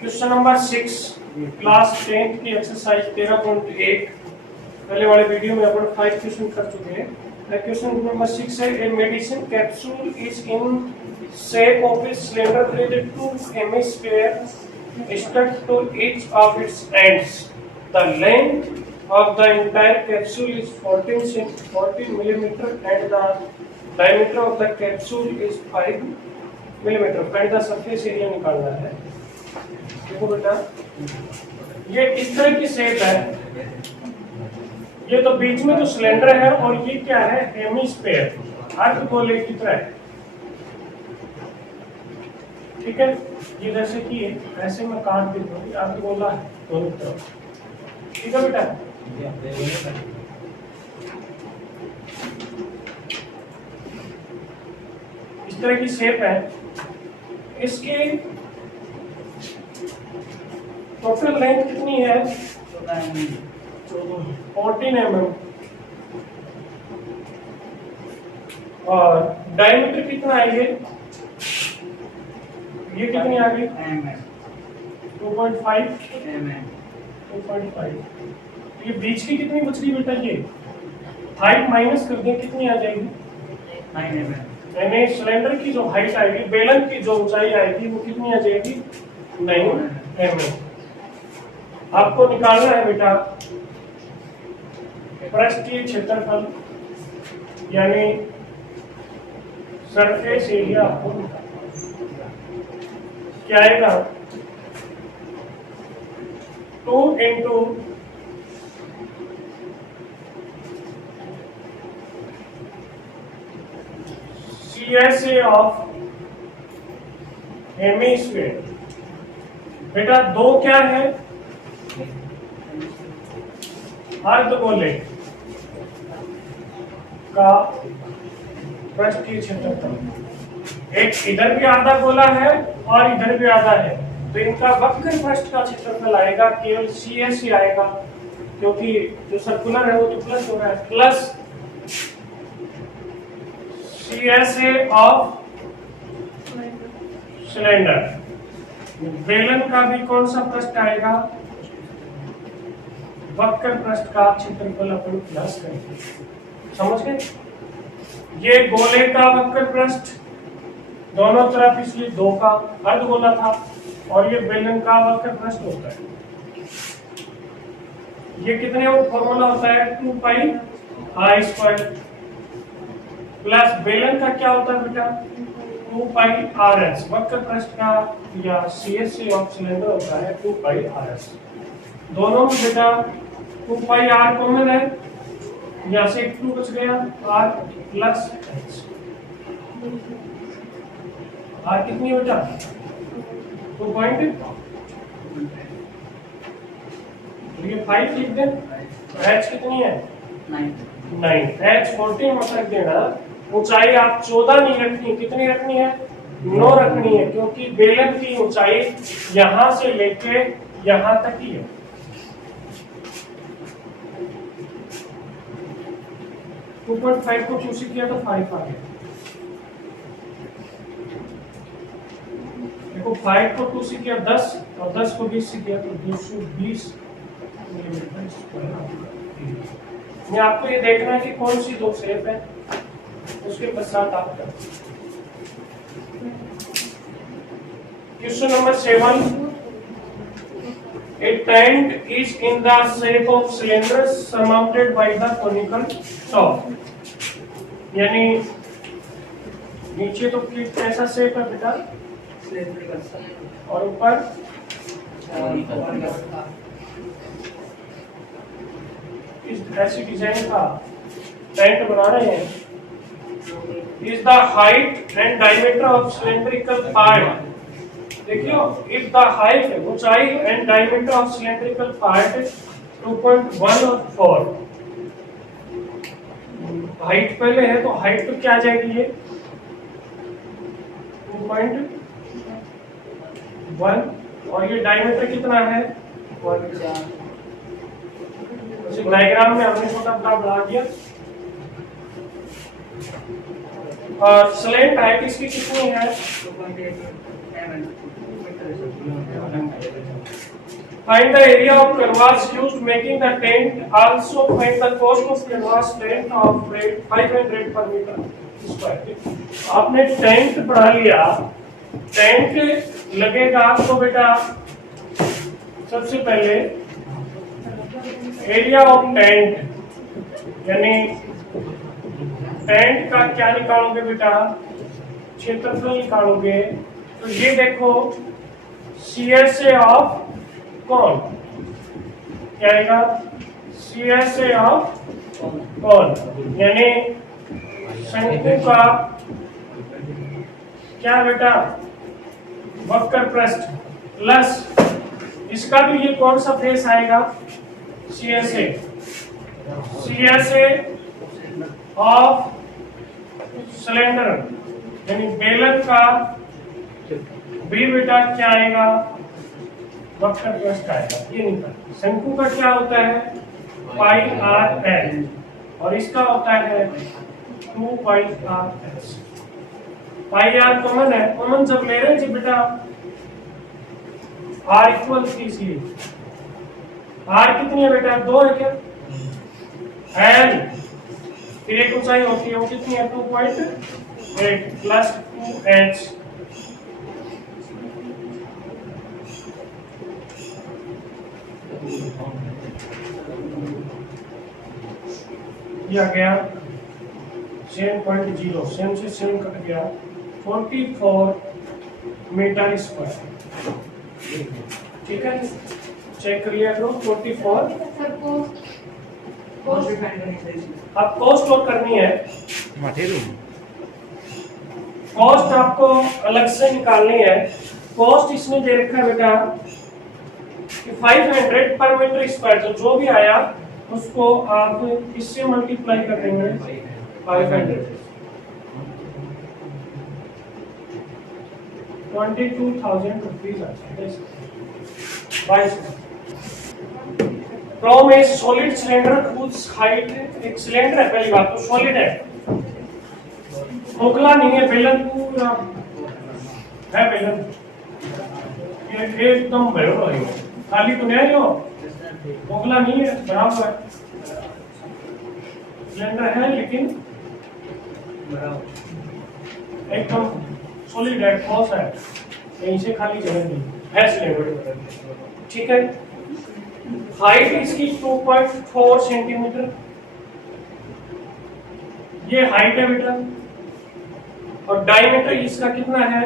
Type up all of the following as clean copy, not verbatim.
Question number 6 class 10 की exercise 13.1 पहले वाले वीडियो में अपन 5 क्वेश्चन कर चुके हैं। क्वेश्चन नंबर 6 है a medicine capsule is in shape of a cylinder with two hemisphere stuck to each of its ends. The length of the entire capsule is 14 millimeter and the diameter of the capsule is 5 millimeter. Find the surface area निकालना है। देखो बेटा, ये इस तरह की shape है, ये तो बीच में तो सिलेंडर है और ये क्या है, हेमिस्फीयर, अर्धगोले की तरह है। ठीक है, ये जैसे कि ऐसे में काट भी दूंगी, अर्धगोला है दोनों तरफ। ठीक है बेटा, इस तरह की शेप है। इसकी टोटल लेंथ कितनी है, 14 mm और डायमीटर कितना है, ये कितनी आ गई, 2.5 2.5। ये बीच की कितनी बच गई बेटा, ये 5 माइनस कर दें कितनी आ जाएगी, 9 mm। यानी सिलेंडर की जो हाइट आएगी, बेलन की जो ऊंचाई आएगी वो कितनी आ जाएगी, 9 mm। आपको निकालना है बेटा पृष्ठीय क्षेत्रफल यानी सरफेस एरिया। आपको क्या आएगा, 2 into CSA ऑफ हेमिस्फीयर। बेटा दो क्या है, अर्धगोले का पृष्ठीय क्षेत्रफल। एक इधर भी आधा गोला है और इधर भी आधा है, तो इनका वक्र पृष्ठ का क्षेत्रफल आएगा केवल CS ही आएगा, क्योंकि जो सर्कुलर है वो तो प्लस हो रहा है, प्लस CSA ऑफ सिलेंडर। बेलन का भी कौन सा पृष्ठ आएगा, वक्र पृष्ठ का क्षेत्रफल अपन प्लस करेंगे। समझ गए, ये गोले का वक्र पृष्ठ दोनों तरफ, इसलिए 2 का अर्धगोला था, और ये बेलन का वक्र पृष्ठ होता है। ये कितने फॉर्मूला होता है, 2 पाई r स्क्वायर प्लस बेलन का क्या होता है बेटा, 2 पाई RS। वक्र पृष्ठ का या CSA ऑफ सिलेंडर होता है 2 पाई RS। दोनों में बेटा 2 पाई R कॉमन है, यहाँ से 2 बच गया, R प्लस H। R कितनी बेटा, 2 पॉइंट, ये 5 लिख दें। H कितनी है, 9। H 14 मत रख देना। ऊंचाई आप 14 नहीं रखनी, कितनी रखनी है, 9 रखनी है, क्योंकि बेलन की ऊंचाई यहां से लेके यहां तक ही है। टू 2.5 को 2 से किया तो 5 आ गया। देखो 5 को 2 से किया 10 और 10 को 20 से किया तो 220 मिलीमीटर स्क्वायर। आपको ये देखना है कि कौन सी दो शेप है, उसके पश्चात आप करें। Question number 7, a tent is in the shape of cylinder surmounted by the conical top। यानी नीचे तो कैसा शेप है बेटा, और ऊपर इस ऐसी डिजाइन का टेंट बना रहे हैं। Is the height and diameter of cylindrical part। देखियो, if the height ऊंचाई and diameter of cylindrical part 2.1 और 4। हाइट पहले है तो हाइट तो क्या आ जाएगी, ये 2.1 और ये डायमीटर कितना है, 1। डायग्राम में हमने छोटा बड़ा बढ़ा दिया। और स्लेंट हाइट इसकी कितनी है, Find the area of canvas used making the tent. Also find the cost of canvas tent of rate 500 per meter square. आपने टेंट बढ़ा लिया, टेंट लगेगा आपको बेटा सबसे पहले एरिया ऑफ टेंट, यानी टेंट का क्या निकालोगे बेटा, क्षेत्रफल निकालोगे। तो ये देखो CSA ऑफ कौन क्या आएगा, CSA ऑफ कौन, यानी शंकु का क्या बेटा वक्र पृष्ठ, प्लस इसका भी ये कौन सा फेस आएगा, CSA ऑफ सिलेंडर, यानी बेलन का भी बेटा क्या आएगा, वक्र पृष्ठ आएगा। ये निकल शंकु का क्या होता है पाई आर एल, और इसका होता है 2 pi r s. Pi r common है, कॉमन जब ले रहे हैं बेटा आर इक्वल थी, इसलिए आर कितनी है बेटा 2 है क्या, एल फिर एक ऊंचाई होती है वो कितनी है 2.8 प्लस 2h, यह गया 7.0, सेम से सेम कट गया 44 मीटर स्क्वायर। ठीक है, चेक कर लिया करो 44। अब कॉस्ट और करनी है, कॉस्ट आपको अलग से निकालनी है। कॉस्ट इसमें दे रखा है बेटा कि 500 पर मीटर स्क्वायर, तो जो भी आया उसको आप इससे मल्टीप्लाई कर देंगे 500, 22,000 rupees from A solid cylinder whose height, एक सिलेंडर है पहली बात तो सॉलिड है, खोखला नहीं है, बेलन पूरा है, बेलन ये एकदम भरो है, खाली तो नहीं हो, खोखला नहीं है, भरा हुआ है, सिलेंडर है लेकिन एकदम सॉलिड है, ठोस है, यहीं से खाली जगह नहीं है सिलेंडर। ठीक है, हाइट इसकी 2.4 सेंटीमीटर, ये हाइट है बेटा, और डायमीटर इसका कितना है,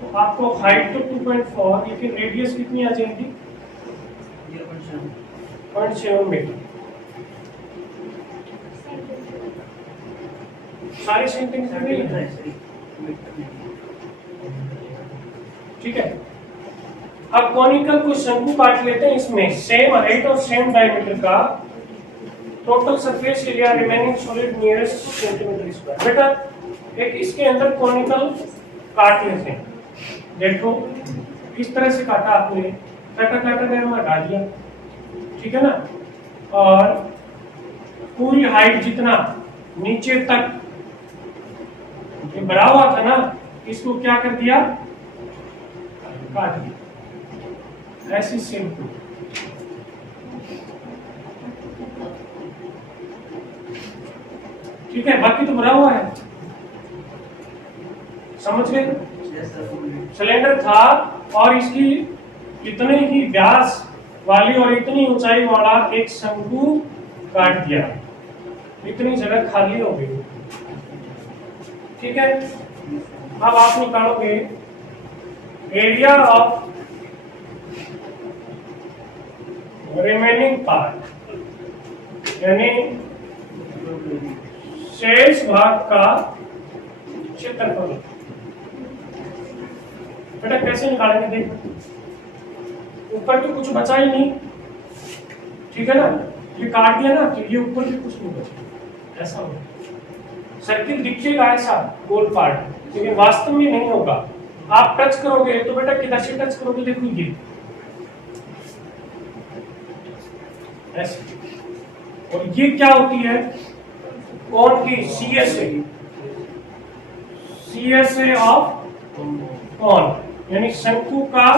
तो आपको हाइट तो 2.4 लेकिन रेडियस कितनी आ जाएगी 0.7 मीटर। सारी सेंटीमीटर नहीं है, ठीक है। अब कॉनिकल को शंकु काट लेते हैं, इसमें सेम हाइट और सेम डायमीटर का total surface area remaining solid nearest centimetre square. बेटा एक इसके अंदर कॉनिकल काट लेते हैं, देखो इस तरह से काटा आपने, काटा काटा गया हटा दिया, ठीक है ना, और पूरी हाइट जितना नीचे तक ये बढ़ा हुआ था ना, इसको क्या कर दिया काट दिया, ऐसी सिंपल। ठीक है, बाकी तो भरा हुआ है, समझ गए। सिलेंडर था और इसकी इतने ही व्यास वाली और इतनी ऊंचाई वाला एक शंकु काट दिया, इतनी जगह खाली हो गई। ठीक है, अब आप निकालोगे एरिया ऑफ रिमेनिंग पार्ट, यानी शेष भाग का क्षेत्रफल। बेटा कैसे निकालेंगे, देख ऊपर तो कुछ बचा ही नहीं, ठीक है ना, ये काट दिया ना तो ये ऊपर भी कुछ नहीं बचा, ऐसा होगा। सर्किल दिखेगा ऐसा गोल पार्ट, लेकिन वास्तव में नहीं होगा। आप टच करोगे तो बेटा किधर से टच करोगे, देखो ये ऐसे, और ये क्या होती है कौन की, CSA ऑफ कौन, यानी शंकु का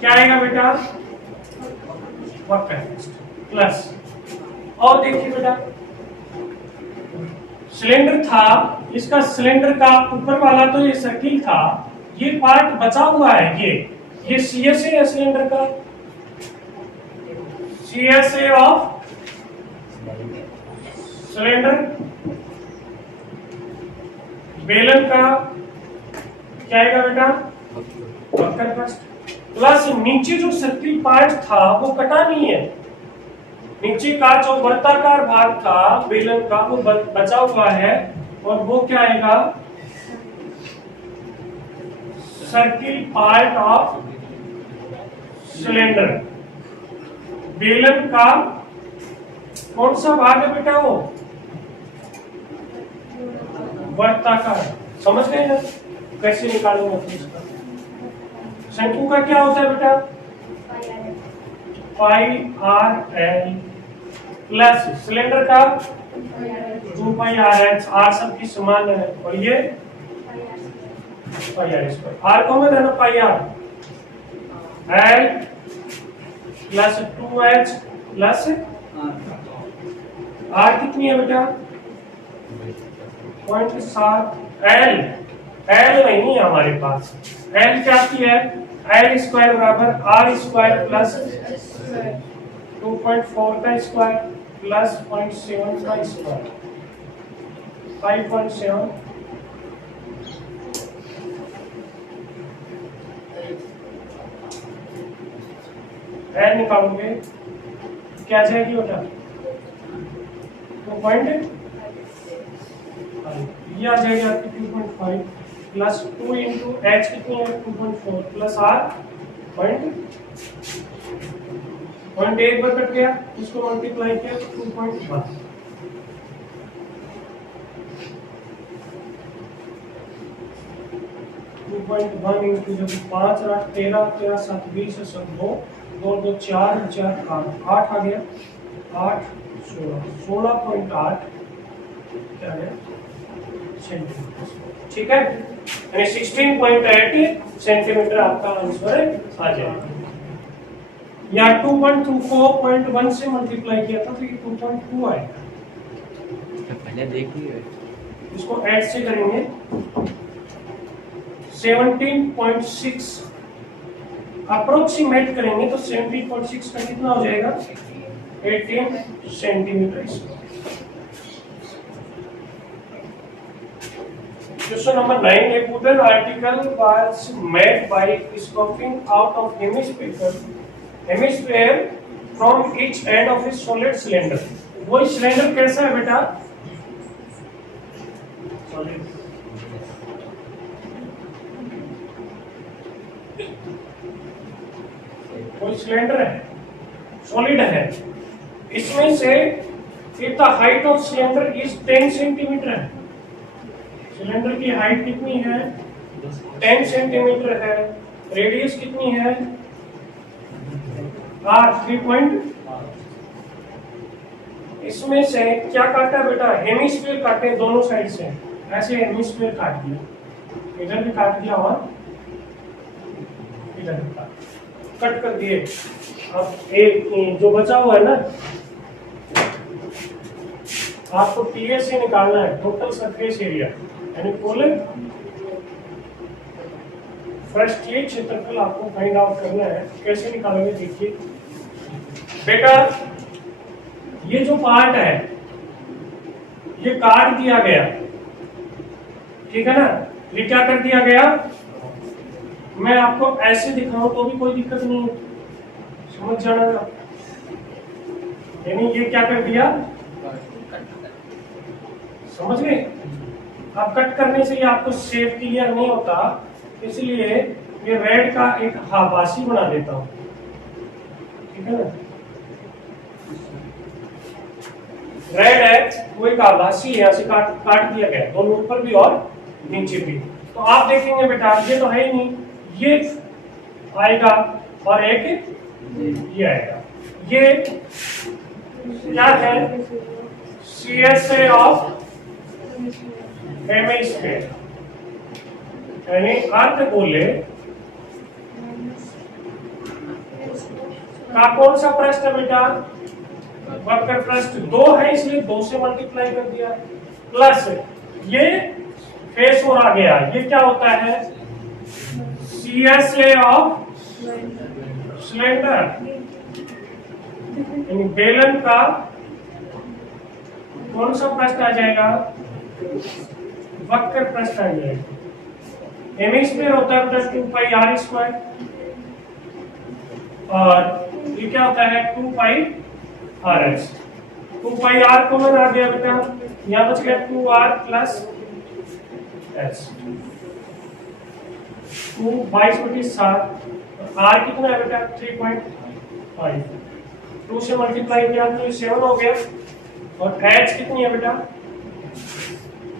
क्या आएगा बेटा, वर्क प्लस। और देखिए बेटा सिलेंडर था, इसका सिलेंडर का ऊपर वाला तो ये सर्किल था, ये पार्ट बचा हुआ है, ये CSA है सिलेंडर का, CSA ऑफ सिलेंडर। बेलन का क्या आएगा बेटा, वर्कर फर्स्ट प्लस नीचे जो सर्किल पार्ट था वो कटा नहीं है, नीचे का जो वर्ताकार भाग था बेलन का वो बचा हुआ है, और वो क्या आएगा, सर्किल पार्ट ऑफ सिलेंडर। बेलन का कौन सा भाग है बेटा, वो वर्ताकार। समझ गए ना कैसे निकालेंगे इसका। शंकु का क्या होता है बेटा, पाई आर एल प्लस सिलेंडर का 2 पाई आर एच, आर सबकी समान है, और ये pi r square. R common है ना, pi r l plus 2h plus r कितनी है बेटा, 0.7। एल नहीं है हमारे पास, एल क्या की है, एल स्क्वायर बराबर आर स्क्वायर प्लस 2.4 का स्क्वायर प्लस 0.7 का स्क्वायर, 5.7। एल निकालोगे क्या जाएगी बेटा, 2.5, ये आ जाएगी आपकी 2.5 प्लस 2 इंटू एच कितनी है 2.4 प्लस आर 0.1 पर कट गया, इसको मल्टीप्लाई किया तो 2.1। इंटू जब 5 8 13 13 7 20 सब 2 2 2 4 4 8 आ गया, 8 16.8 क्या है सेंटीमीटर, ठीक है, यानी 16.8 सेंटीमीटर आपका आंसर आ जाएगा। या 2.24.1 से मल्टीप्लाई किया था तो ये 2.2 आएगा, पहले देखिए इसको ऐड से करेंगे 17.6 अप्रोक्सीमेट करेंगे तो 17.6 का कितना हो जाएगा 18 centimetre. Question number 9. A wooden article was made by scooping out of hemisphere from each end of a solid cylinder. वो सिलेंडर कैसा है बेटा, सॉलिड। वो सिलेंडर है, सॉलिड है, इसमें से if the height of cylinder is 10 centimetre है, सिलेंडर की हाइट कितनी है 10 सेंटीमीटर है, रेडियस कितनी है r 3. इसमें से क्या काटा बेटा, हेमिस्फीयर काटे दोनों साइड से, ऐसे हेमिस्फीयर काट दिया, इधर भी काट दिया और इधर भी कट कर दिए। अब एक जो बचा हुआ है ना, आपको टीएसए निकालना है, टोटल सरफेस एरिया, यानी कुल फर्स्ट ये क्षेत्रफल आपको फाइंड आउट करना है। कैसे निकालोगे देखिए बेटा, ये जो पार्ट है ये काट दिया गया, ठीक है ना, ये क्या कर दिया गया, मैं आपको ऐसे दिखाऊं तो भी कोई दिक्कत नहीं है, समझ जाना। यानी ये क्या कर दिया, समझ गए। अब कट करने से ये आपको शेप क्लियर नहीं होता, इसलिए ये रेड का एक आभासी बना देता हूं, ठीक है ना, रेड है वो एक आभासी है, ऐसे काट दिया गया दोनों ऊपर भी और नीचे भी। तो आप देखेंगे बेटा ये तो है ही नहीं, ये आएगा और एक ये आएगा, ये क्या है CSA ऑफ हेमिस्फीयर, यानी अर्ध गोले का कौन सा पृष्ठ है बेटा? वक्र पृष्ठ 2 है, इसलिए 2 से मल्टीप्लाई कर दिया, प्लस ये फेस और आ गया, ये क्या होता है? CSA ऑफ सिलेंडर, यानी बेलन का कौन सा पृष्ठ आ जाएगा? वक्र पृष्ठ आ जाएगा। हेमिस्फीयर होता है प्लस 2 पाई आर स्क्वायर, और ये क्या होता है? 2 pi r s. 2 pi r common आ गया बेटा, यहाँ बच गया 2r प्लस एस। 2 22/7, आर कितना है बेटा? 3.5। 2 से मल्टीप्लाई किया तो 7 हो गया, और एच कितनी है बेटा?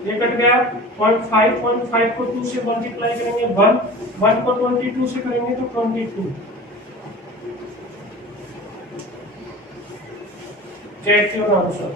ये कट गया 0.5 को 2 से मल्टीप्लाई करेंगे 1 को 22 से करेंगे तो 22। Check your answer.